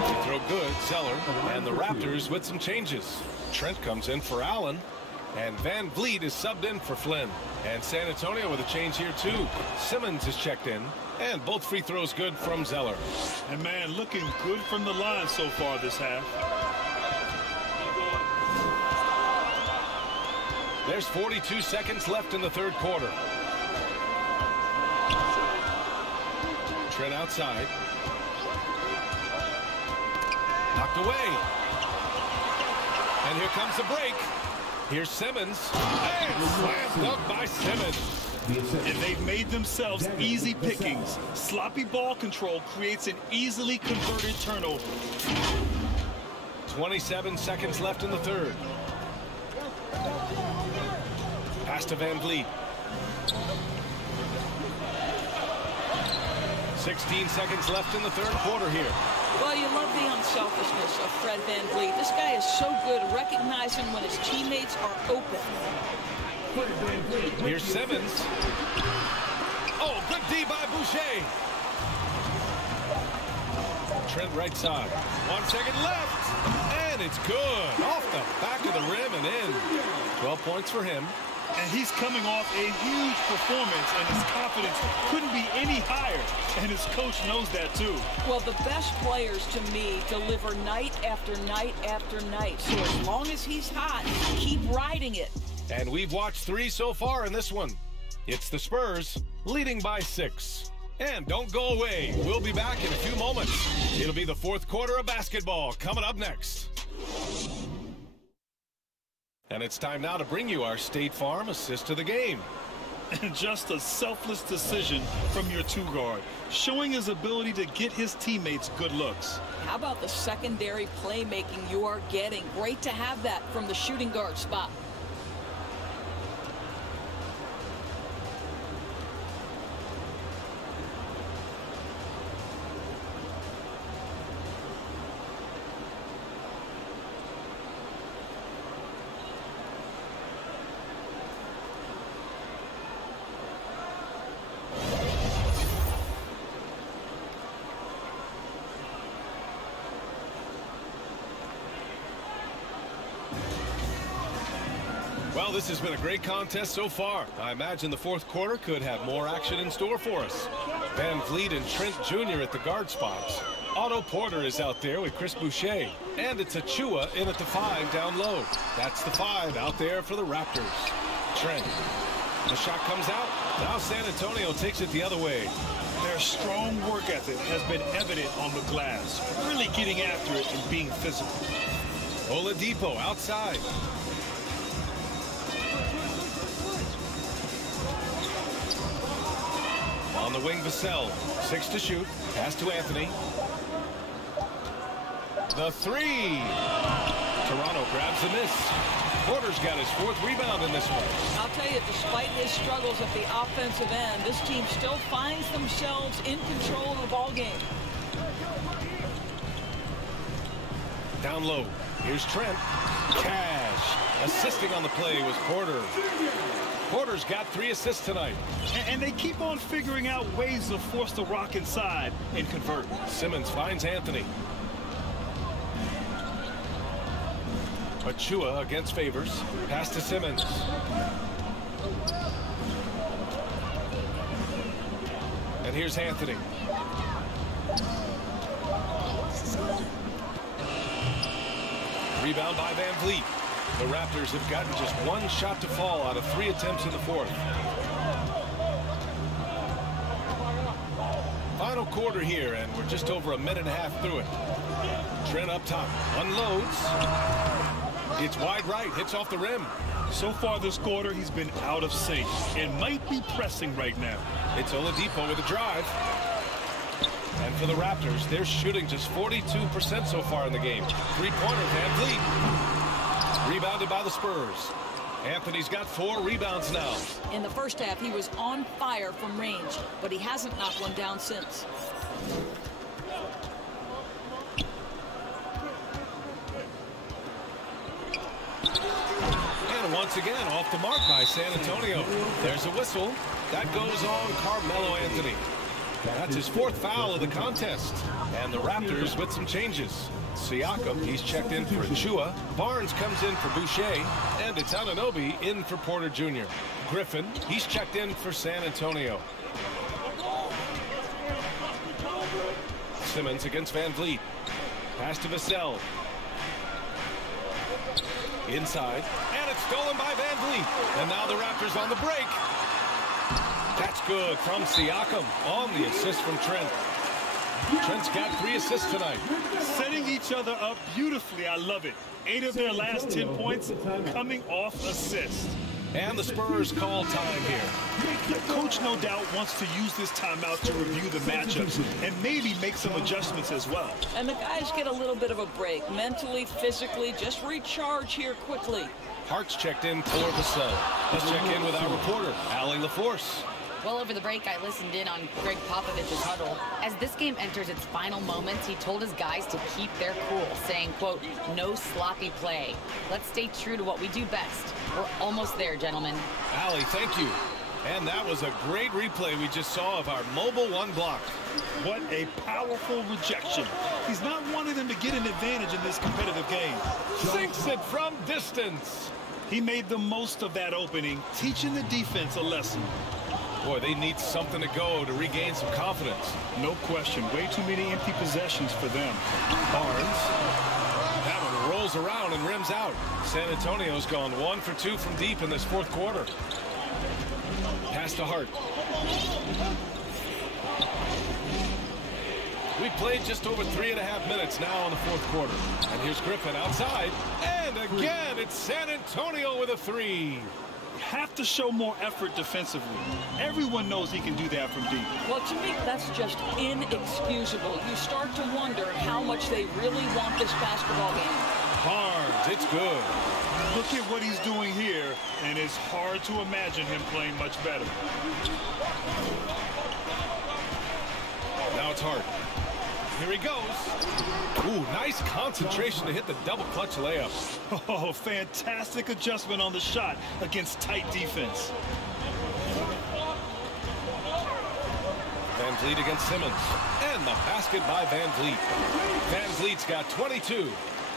Free throw good, Zeller. And the Raptors with some changes. Trent comes in for Allen. And Van Vliet is subbed in for Flynn. And San Antonio with a change here too. Simmons is checked in. And both free throws good from Zeller. And man, looking good from the line so far this half. There's 42 seconds left in the third quarter. Trent outside. Knocked away. And here comes the break. Here's Simmons. And slam dunk by Simmons. And they've made themselves easy pickings. Sloppy ball control creates an easily converted turnover. 27 seconds left in the third. Pass to Van Vliet. 16 seconds left in the third quarter here. Well, you love the unselfishness of Fred Van Vliet. This guy is so good at recognizing when his teammates are open. Here's Simmons. Oh, good D by Boucher. Trent right side. 1 second left. And it's good. Off the back of the rim and in. 12 points for him. And he's coming off a huge performance, and his confidence couldn't be any higher. And his coach knows that, too. Well, the best players, to me, deliver night after night after night. So as long as he's hot, keep riding it. And we've watched 3 so far in this one. It's the Spurs leading by 6. And don't go away. We'll be back in a few moments. It'll be the fourth quarter of basketball coming up next. And it's time now to bring you our State Farm assist of the game. And just a selfless decision from your two-guard, showing his ability to get his teammates good looks. How about the secondary playmaking you are getting? Great to have that from the shooting guard spot. Well, this has been a great contest so far. I imagine the fourth quarter could have more action in store for us. Van Vliet and Trent Jr. at the guard spots. Otto Porter is out there with Chris Boucher. And it's Achua in at the 5 down low. That's the 5 out there for the Raptors. Trent. The shot comes out. Now San Antonio takes it the other way. Their strong work ethic has been evident on the glass, really getting after it and being physical. Oladipo outside. On the wing, Vassell. 6 to shoot. Pass to Anthony. The 3. Toronto grabs the miss. Porter's got his 4th rebound in this one. I'll tell you, despite his struggles at the offensive end, this team still finds themselves in control of the ball game. Down low. Here's Trent. Cash. Assisting on the play was Porter. Porter's got 3 assists tonight. And they keep on figuring out ways to force the rock inside and convert. Simmons finds Anthony. Achua against Favors. Pass to Simmons. And here's Anthony. Rebound by Van Vliet. The Raptors have gotten just 1 shot to fall out of 3 attempts in the fourth. Final quarter here, and we're just over a minute and a half through it. Trent up top. Unloads. It's wide right. Hits off the rim. So far this quarter, he's been out of sync and might be pressing right now. It's Oladipo with a drive. And for the Raptors, they're shooting just 42% so far in the game. 3-pointer, Van Vliet. Rebounded by the Spurs. Anthony's got 4 rebounds now. In the first half, he was on fire from range, but he hasn't knocked one down since. And once again, off the mark by San Antonio. There's a whistle. That goes on Carmelo Anthony. That's his 4th foul of the contest. And the Raptors with some changes. Siakam, he's checked in for Achua. Barnes comes in for Boucher. And it's Anunoby in for Porter Jr. Griffin, he's checked in for San Antonio. Simmons against Van Vliet. Pass to Vassell. Inside. And it's stolen by Van Vliet. And now the Raptors on the break. That's good from Siakam on the assist from Trent. Trent's got 3 assists tonight. Setting each other up beautifully. I love it. 8 of their last 10 points coming off assists. And the Spurs call time here. The coach, no doubt, wants to use this timeout to review the matchups and maybe make some adjustments as well. And the guys get a little bit of a break. Mentally, physically, just recharge here quickly. Hart's checked in for the Sun. Let's check in with our reporter, Allie LaForce. Well, over the break, I listened in on Greg Popovich's huddle. As this game enters its final moments, he told his guys to keep their cool, saying, quote, no sloppy play. Let's stay true to what we do best. We're almost there, gentlemen. Allie, thank you. And that was a great replay we just saw of our mobile one block. What a powerful rejection. He's not wanting them to get an advantage in this competitive game. Sinks it from distance. He made the most of that opening, teaching the defense a lesson. Boy, they need something to go to regain some confidence. No question. Way too many empty possessions for them. Barnes. That one rolls around and rims out. San Antonio's gone 1 for 2 from deep in this fourth quarter. Pass to Hart. We played just over 3.5 minutes now in the fourth quarter. And here's Griffin outside. And again, it's San Antonio with a 3. Have to show more effort defensively. Everyone knows he can do that from deep. Well, to me, that's just inexcusable. You start to wonder how much they really want this basketball game. Barnes, it's good. Look at what he's doing here, and it's hard to imagine him playing much better. Now it's Hart. Here he goes. Ooh, nice concentration to hit the double clutch layup. Oh, fantastic adjustment on the shot against tight defense. Van Vliet against Simmons. And the basket by Van Vliet. Van Vliet's got 22.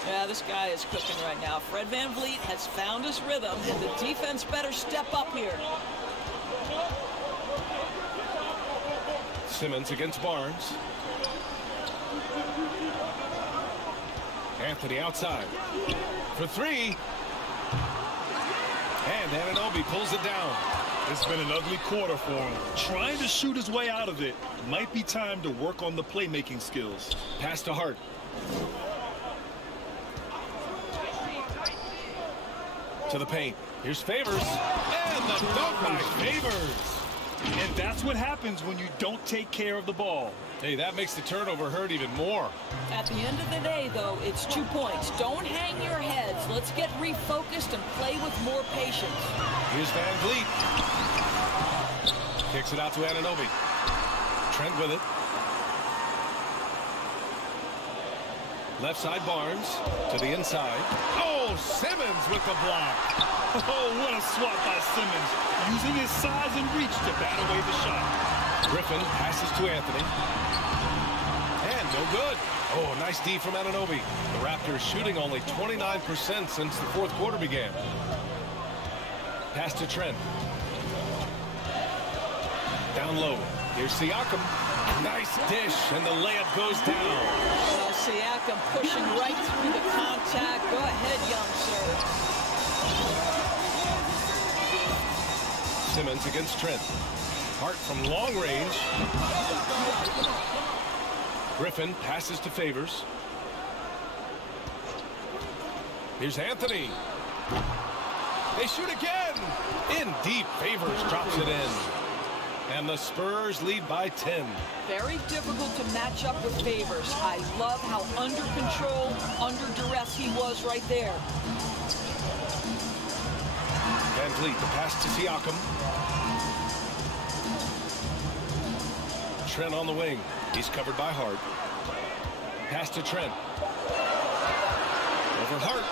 Yeah, this guy is cooking right now. Fred Van Vliet has found his rhythm, and the defense better step up here. Simmons against Barnes. Anthony outside for 3. And Anunoby pulls it down. It's been an ugly quarter for him. Trying to shoot his way out of it. Might be time to work on the playmaking skills. Pass to Hart. To the paint. Here's Favors. And the dunk by Favors. And that's what happens when you don't take care of the ball. Hey, that makes the turnover hurt even more. At the end of the day, though, it's 2 points. Don't hang your heads. Let's get refocused and play with more patience. Here's Van Vliet. Kicks it out to Anunoby. Trent with it. Left side Barnes to the inside. Oh, Simmons with the block. Oh, what a swat by Simmons. Using his size and reach to bat away the shot. Griffin passes to Anthony. And no good. Oh, nice D from Anunoby. The Raptors shooting only 29% since the fourth quarter began. Pass to Trent. Down low. Here's Siakam. Nice dish, and the layup goes down. Well, Siakam pushing right through the contact. Go ahead, young sir. Simmons against Trent. Hart from long range. Griffin passes to Favors. Here's Anthony. They shoot again. In deep. Favors drops it in. And the Spurs lead by 10. Very difficult to match up with Favors. I love how under control, under duress he was right there. Van Vliet, the pass to Siakam. Trent on the wing. He's covered by Hart. Pass to Trent. Over Hart.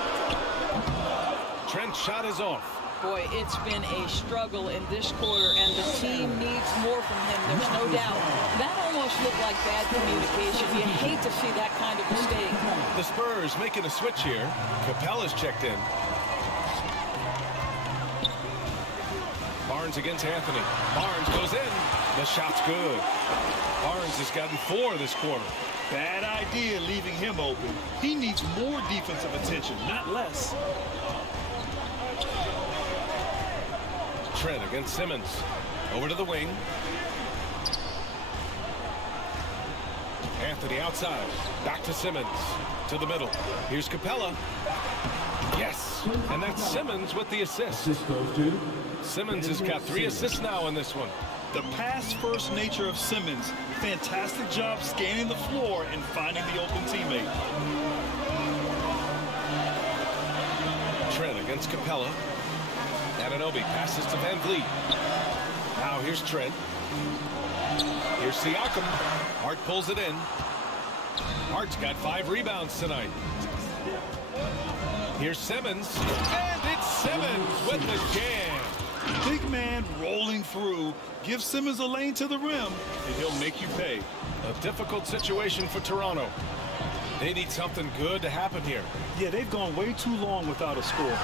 Trent's shot is off. Boy, it's been a struggle in this quarter, and the team needs more from him, there's no doubt. That almost looked like bad communication. You hate to see that kind of mistake. The Spurs making a switch here. Capella's checked in. Barnes against Anthony. Barnes goes in. The shot's good. Barnes has gotten 4 this quarter. Bad idea leaving him open. He needs more defensive attention, not less. Trent against Simmons. Over to the wing. Anthony outside. Back to Simmons. To the middle. Here's Capella. Yes. And that's Simmons with the assist. Simmons has got 3 assists now in this one. The pass-first nature of Simmons. Fantastic job scanning the floor and finding the open teammate. Trent against Capella. Anunoby passes to Van Vliet. Now here's Trent. Here's Siakam. Hart pulls it in. Hart's got 5 rebounds tonight. Here's Simmons. And it's Simmons with the jam. Big man rolling through. Give Simmons a lane to the rim, and he'll make you pay. A difficult situation for Toronto. They need something good to happen here. Yeah, they've gone way too long without a score.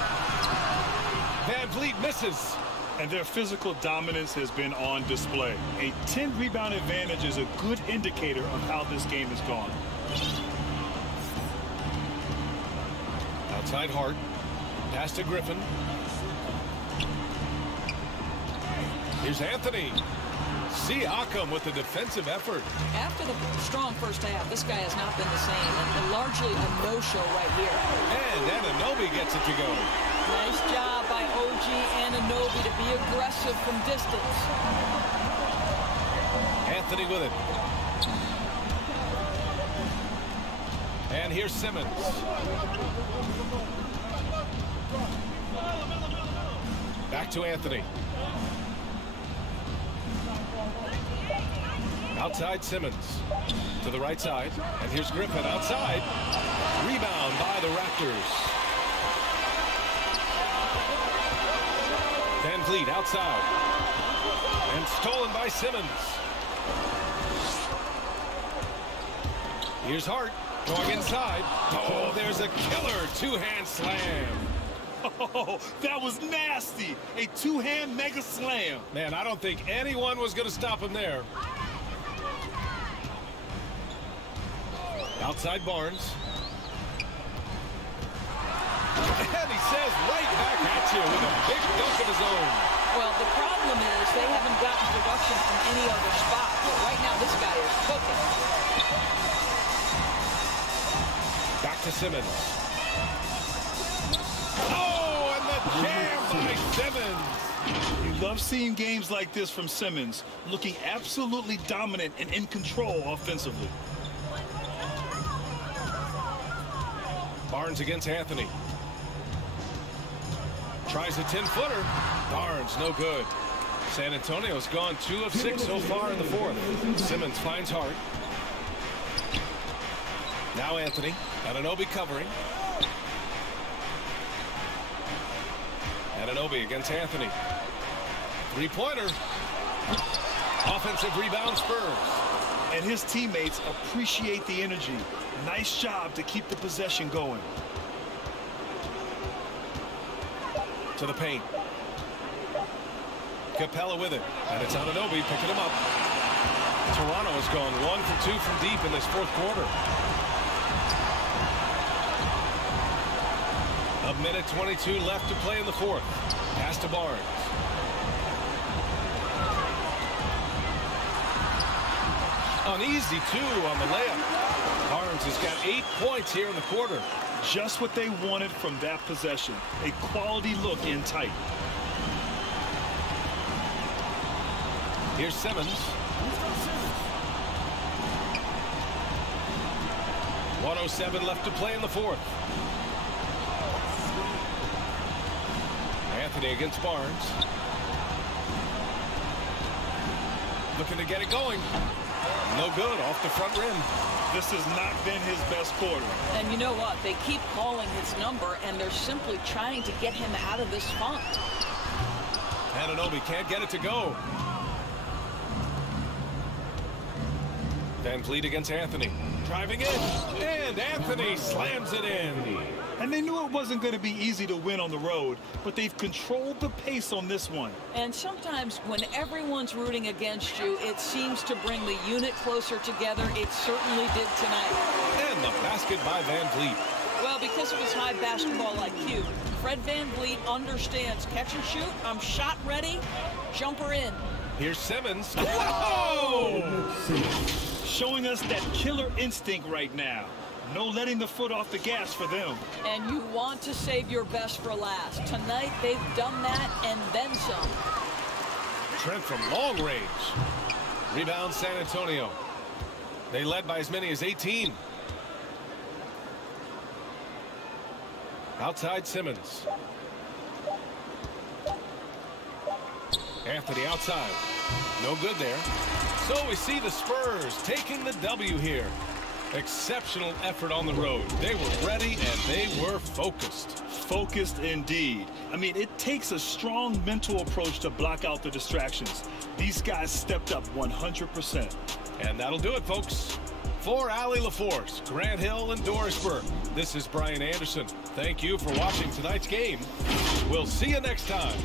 Van Vliet misses. And their physical dominance has been on display. A 10-rebound advantage is a good indicator of how this game has gone. Outside Hart. Pass to Griffin. Here's Anthony. Siakam with the defensive effort. After the strong first half, this guy has not been the same, and largely a no-show right here. And Anunoby gets it to go. Nice job by OG Anunoby to be aggressive from distance. Anthony with it. And here's Simmons. Back to Anthony. Outside Simmons. To the right side. And here's Griffin outside. Rebound by the Raptors. Van Vliet outside. And stolen by Simmons. Here's Hart. Going inside. Oh, there's a killer two-hand slam. Oh, that was nasty. A two-hand mega slam. Man, I don't think anyone was going to stop him there. Outside Barnes. And he says right back at you with a big dunk of his own. Well, the problem is they haven't gotten production from any other spot. But right now, this guy is cooking. Back to Simmons. Oh, and the jam by Simmons. You love seeing games like this from Simmons, looking absolutely dominant and in control offensively. Barnes against Anthony. Tries a 10-footer. Barnes, no good. San Antonio's gone 2 of 6 so far in the fourth. Simmons finds Hart. Now Anthony. Anunoby covering. Anunoby against Anthony. Three-pointer. Offensive rebound Spurs. And his teammates appreciate the energy. Nice job to keep the possession going. To the paint. Capella with it. And it's Anunoby picking him up. Toronto has gone 1 for 2 from deep in this fourth quarter. A minute 22 left to play in the fourth. Pass to Barnes. An easy 2 on the layup. Barnes has got 8 points here in the quarter. Just what they wanted from that possession. A quality look in tight. Here's Simmons. 1:07 left to play in the fourth. Anthony against Barnes. Looking to get it going. No good, off the front rim. This has not been his best quarter. And you know what? They keep calling his number, and they're simply trying to get him out of this funk. Anunoby can't get it to go. Van Vliet against Anthony. Driving in, and Anthony slams it in. And they knew it wasn't going to be easy to win on the road, but they've controlled the pace on this one. And sometimes when everyone's rooting against you, it seems to bring the unit closer together. It certainly did tonight. And the basket by Van Vliet. Well, because of his high basketball IQ, Fred Van Vliet understands catch and shoot. I'm shot ready, jumper in. Here's Simmons. Whoa! Showing us that killer instinct right now. No letting the foot off the gas for them. And you want to save your best for last. Tonight, they've done that and then some. Trent from long range. Rebound San Antonio. They led by as many as 18. Outside Simmons. Anthony outside. No good there. So we see the Spurs taking the W here. Exceptional effort on the road. They were ready and they were focused. Focused indeed. I mean, it takes a strong mental approach to block out the distractions. These guys stepped up 100%. And that'll do it, folks. For Allie LaForce, Grant Hill, and Doris Burke, this is Brian Anderson. Thank you for watching tonight's game. We'll see you next time.